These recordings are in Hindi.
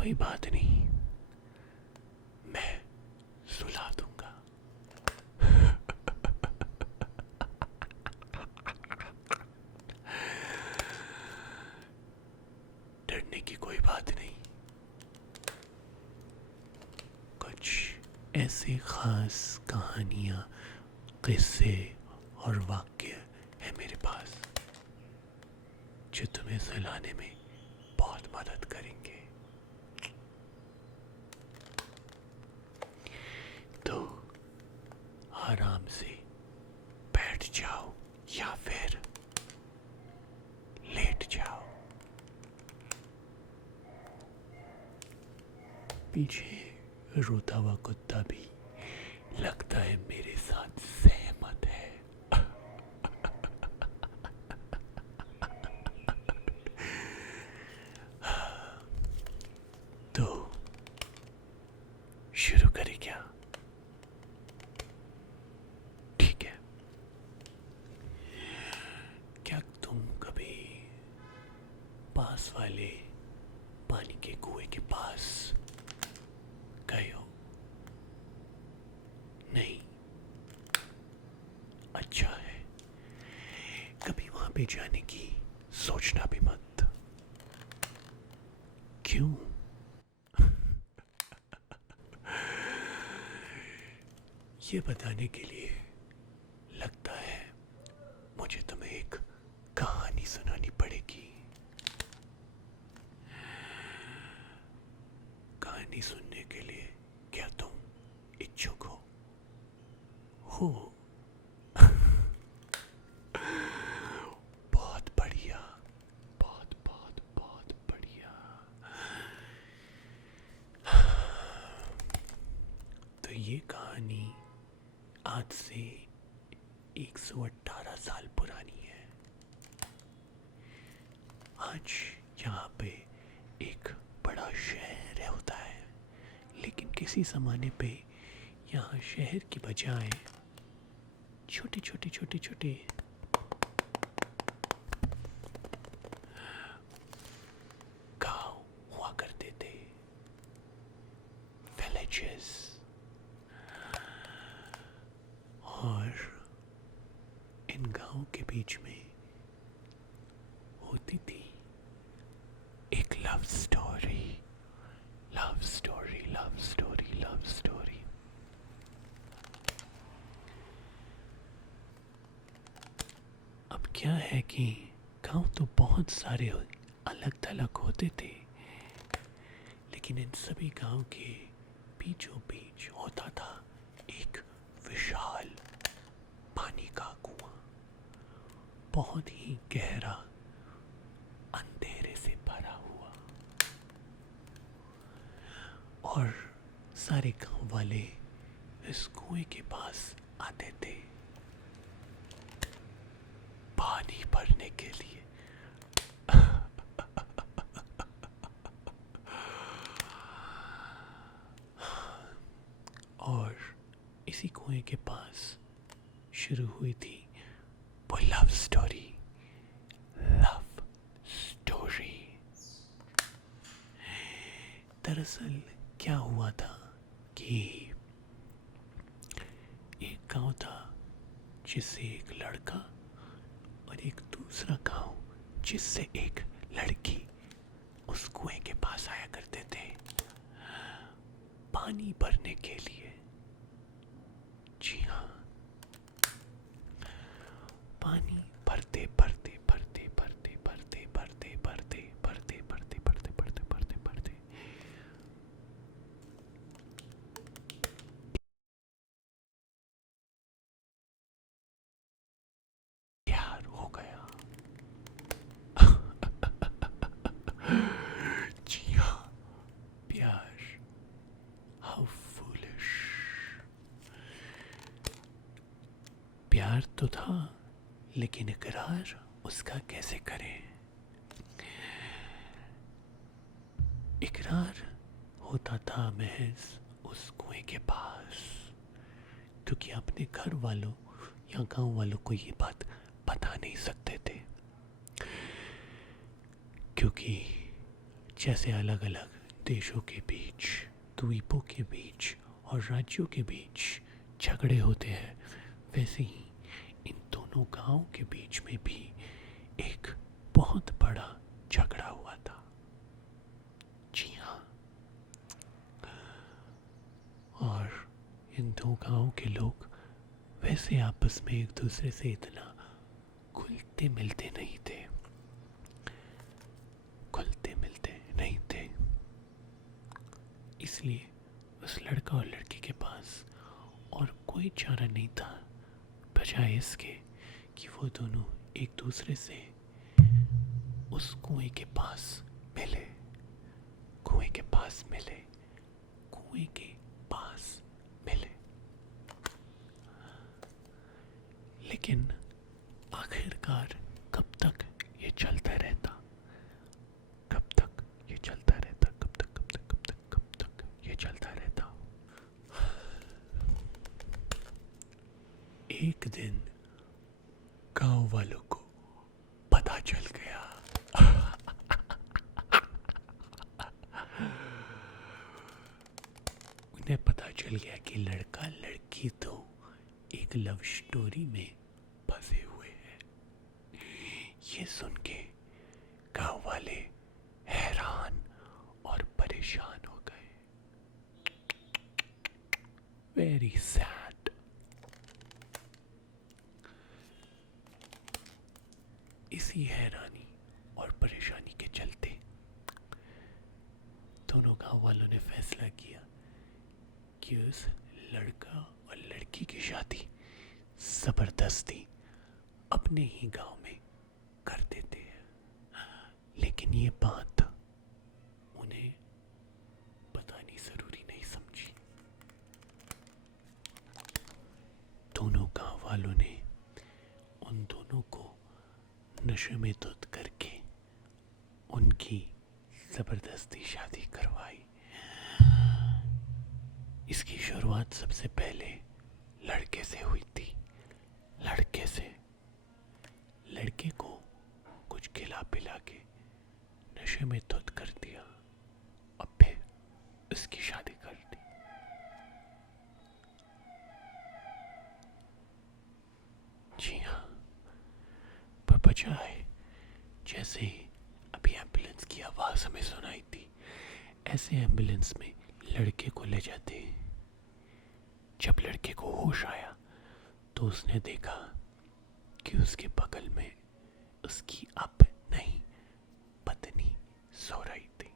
कोई बात नहीं, मैं सुला दूंगा। डरने की कोई बात नहीं। कुछ ऐसे खास कहानियाँ, किस्से और वाक्य है मेरे पास जो तुम्हें सुलाने में बहुत मदद करेंगे। तो आराम से बैठ जाओ या फिर लेट जाओ। पीछे रोता हुआ कुत्ता भी लगता है मेरे साथ सहमत है। तो शुरू करें क्या? ठीक है। क्या तुम कभी पास वाले पानी के कुएं के पास गए हो? नहीं? अच्छा है, कभी वहां पे जाने की सोचना भी मत। क्यों? ये बताने के लिए लगता है मुझे तुम्हें एक कहानी सुनानी पड़ेगी। कहानी सुनने के लिए क्या तुम इच्छुक हो? बहुत बढ़िया, बहुत बहुत बहुत बढ़िया। तो ये कहानी आज से 118 साल पुरानी है। आज यहाँ पे एक बड़ा शहर होता है, लेकिन किसी ज़माने पे यहाँ शहर की बजाय छोटे छोटे छोटे छोटे गांव हुआ करते थे, विलेजेस। और इन गांव के बीच में होती थी एक love story, love story, love story, love story. अब क्या है कि गांव तो बहुत सारे अलग थलग होते थे, लेकिन इन सभी गांव के बीचों बीच होता था एक विशाल पानी का कुआं, बहुत ही गहरा, अंधेरे से भरा हुआ। और सारे गांव वाले इस कुएं के पास आते थे पानी भरने के लिए। और इसी कुएं के पास शुरू हुई थी वो लव स्टोरी, लव स्टोरी। दरअसल क्या हुआ था कि एक गांव था जिससे एक लड़का और एक दूसरा गांव जिससे एक लड़की उस कुएं के पास आया करते थे पानी भरने के लिए। जी हाँ, पानी भरते भरते भरते भरते भरते भरते भरते भरते भरते भरते भरते भरते भरते प्यार हो गया। जी हाँ, प्यार। How foolish. प्यार तो था, लेकिन इकरार उसका कैसे करें? इकरार होता था महज उस कुएं के पास, क्योंकि अपने घर वालों या गांव वालों को ये बात बता नहीं सकते थे, क्योंकि जैसे अलग अलग देशों के बीच, द्वीपों के बीच और राज्यों के बीच झगड़े होते हैं, वैसे ही इन दोनों गांवों के बीच में भी एक बहुत बड़ा झगड़ा हुआ था। जी हाँ, और इन दो गांवों के लोग वैसे आपस में एक दूसरे से इतना घुलते मिलते नहीं थे, इसलिए उस लड़का और लड़की के पास और कोई चारा नहीं था बजाय इसके कि वो दोनों एक दूसरे से उस कुएं के पास मिले, कुएं के पास मिले, कुएं के पास मिले। लेकिन आखिरकार कब तक ये चलता रहता, कब तक ये चलता रहता, कब तक कब तक कब तक कब तक ये चलता रहता। एक दिन गांव वालों को पता चल गया उन्हें पता चल गया कि लड़का लड़की तो एक लव स्टोरी में फंसे हुए हैं। ये सुन के गांव वाले हैरान और परेशान हो गए। Very sad. इसी हैरानी और परेशानी के चलते दोनों गांव वालों ने फैसला किया कि उस लड़का और लड़की की शादी जबरदस्ती अपने ही गांव में कर देते हैं। लेकिन ये बात उन्हें बतानी जरूरी नहीं समझी। दोनों गांव वालों ने उन दोनों को नशे में धुत करके उनकी जबरदस्ती शादी करवाई। इसकी शुरुआत सबसे पहले लड़के से हुई थी। लड़के से लड़के को कुछ खिला पिला के नशे में धुत कर दिया और फिर उसकी शादी कर दी। जी हाँ, पर बजाय जैसे ही अभी एम्बुलेंस की आवाज हमें सुनाई थी, ऐसे एम्बुलेंस में लड़के को ले जाते। जब लड़के को होश आया तो उसने देखा कि उसके बगल में उसकी अब नहीं पत्नी सो रही थी।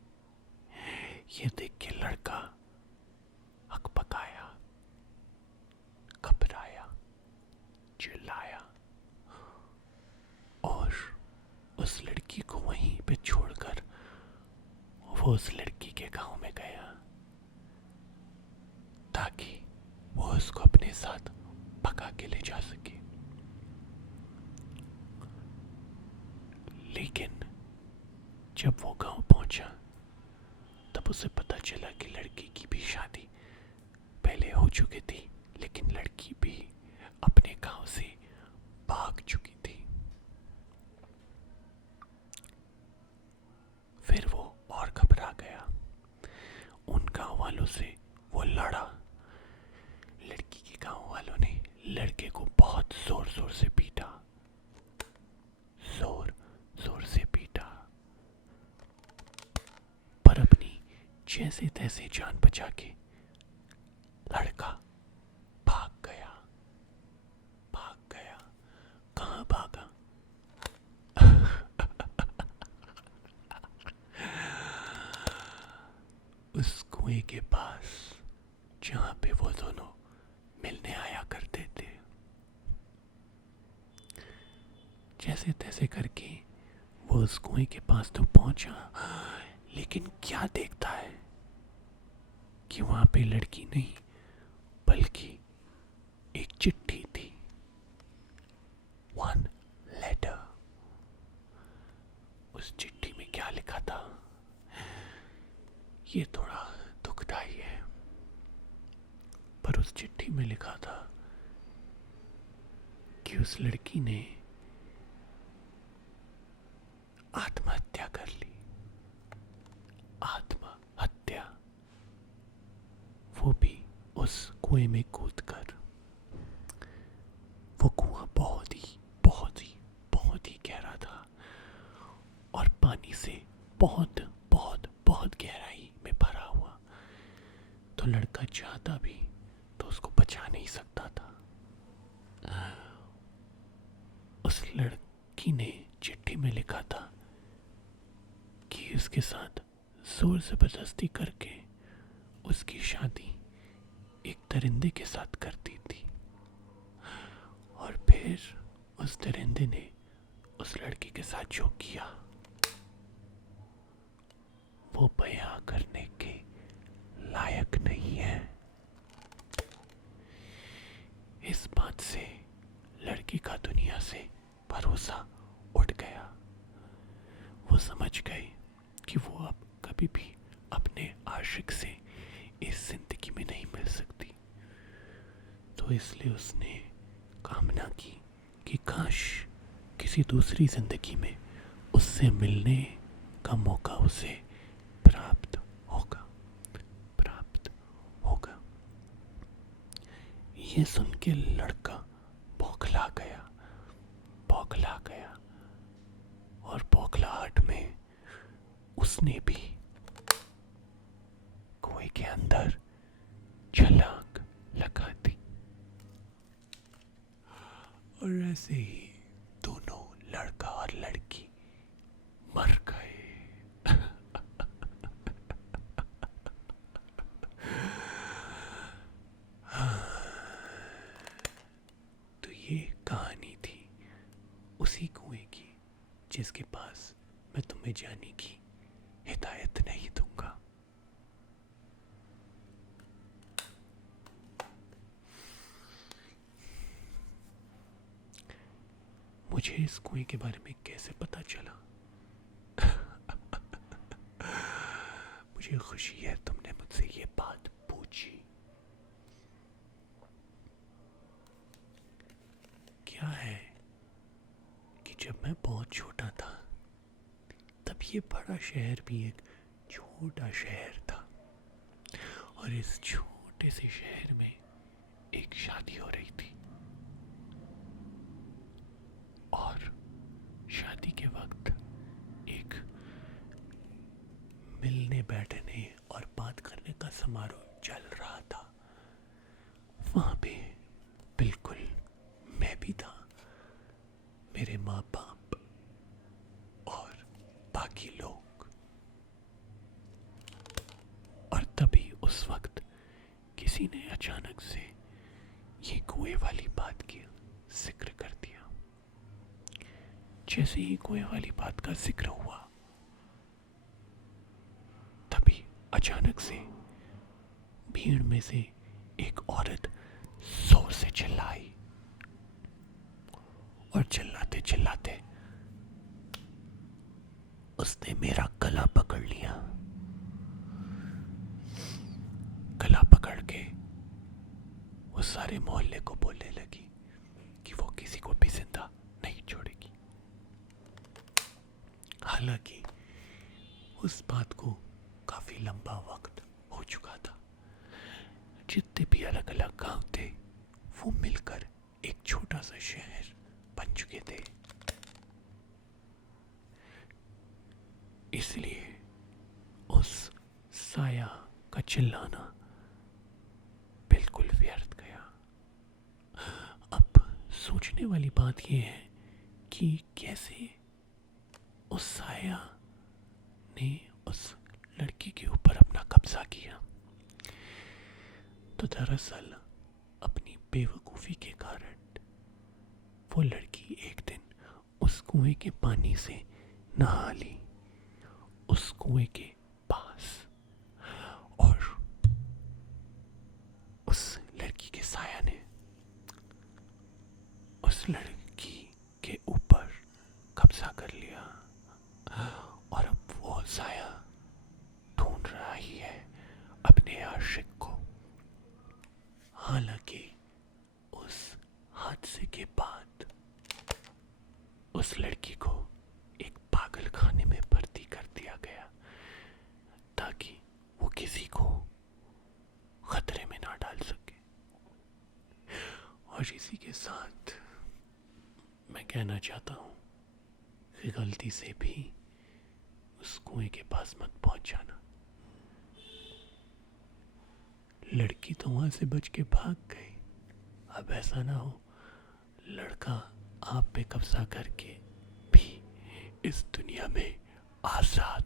ये देख के लड़का हकपकाया, घबराया, चिल्लाया और उस लड़की को वहीं पे छोड़कर वो उस लड़की के गांव में गया ताकि वो उसको अपने साथ पका के ले जा सके। लेकिन जब वो गांव पहुंचा तब उसे पता चला कि लड़की की भी शादी पहले हो चुकी थी, लेकिन लड़की भी अपने गांव से भाग चुकी थी। फिर वो और घबरा गया। उन गांव वालों से वो लड़ा। लड़की के गांव वालों ने लड़के को बहुत जोर जोर से पीटा, जोर जोर से पीटा, पर अपनी जैसे तैसे जान बचा के लड़का भाग गया। भाग गया। कहाँ भागा? उस कुएं के पास जहां पे वो दोनों मिलने आया करते थे। जैसे तैसे करके वो उस कुएं के पास तो पहुंचा, लेकिन क्या देखता है कि वहां पे लड़की नहीं बल्कि एक चिट्ठी थी। 1 लेटर। उस चिट्ठी में क्या लिखा था ये थोड़ा दुखदाई है, पर उस चिट्ठी में लिखा था कि उस लड़की ने आत्महत्या कर ली। आत्महत्या। कुएं में कूदकर। वो कुआं बहुत ही बहुत ही बहुत ही गहरा था और पानी से बहुत बहुत बहुत गहराई में भरा हुआ। तो लड़का चाहता भी तो उसको बचा नहीं सकता था। उस लड़की ने चिट्ठी में लिखा था कि उसके साथ जोर जबरदस्ती करके उसकी शादी एक दरिंदे के साथ कर दी थी और फिर उस दरिंदे ने उस लड़की के साथ जो किया वो बयां करने के लायक नहीं है। इस बात से लड़की का दुनिया से भरोसा उठ गया। वो समझ गई कि वो अब कभी भी अपने आशिक से इस जिंदगी में नहीं मिल सकती। तो इसलिए उसने कामना की कि काश किसी दूसरी जिंदगी में उससे मिलने का मौका उसे प्राप्त होगा। ये सुन के लड़का बौखला गया और बौखलाहट में उसने भी कुएं के अंदर छलांग लगा दी और ऐसे ही दोनों लड़का और लड़की मर गए। तो ये कहानी थी उसी कुएं की जिसके पास मैं तुम्हें जाने की हिदायत नहीं दूंगा। मुझे इस कुएं के बारे में कैसे पता चला? मुझे खुशी है तुमने मुझसे ये बात पूछी। क्या है कि जब मैं बहुत छोटा था तब ये बड़ा शहर भी एक छोटा शहर था और इस छोटे से शहर में एक शादी हो रही थी और शादी के वक्त एक मिलने बैठने और बात करने का समारोह चल रहा था। वहां पे बिल्कुल मैं भी था, मेरे माँ बाप और बाकी लोग। और तभी उस वक्त किसी ने अचानक से ये कुएं वाली बात की जिक्र कर दिया। जैसे ही कुएं वाली बात का जिक्र हुआ तभी अचानक से भीड़ में से एक औरत जोर से चिल्लाई और चिल्लाते चिल्लाते उसने मेरा गला पकड़ लिया। गला पकड़ के वो सारे मोहल्ले को बोलने लगी कि वो किसी को भी जिंदा नहीं छोड़ेगी। हालांकि उस बात को काफी लंबा वक्त हो चुका था। जितने भी अलग अलग गांव थे वो मिलकर एक छोटा सा शहर बन चुके थे। इसलिए उस साया का चिल्लाना बिल्कुल व्यर्थ गया। अब सोचने वाली बात यह है कि कैसे उस साया ने उस लड़की के ऊपर अपना कब्जा किया। तो दरअसल अपनी बेवकूफ़ी के कारण वो लड़की एक दिन उस कुएं के पानी से नहा ली, उस कुएं के पास, और उस लड़की के साया ने उस लड़की के ऊपर कब्जा कर लिया और अब वो साया ढूंढ रहा ही है अपने आशिक को। हालांकि उस हादसे के बाद उस लड़की को एक पागल खाने में भर्ती कर दिया गया कहना चाहता हूँ कि गलती से भी उस कुएं के पास मत पहुंच जाना। लड़की तो वहां से बच के भाग गई। अब ऐसा ना हो लड़का आप पे कब्जा करके भी इस दुनिया में आजाद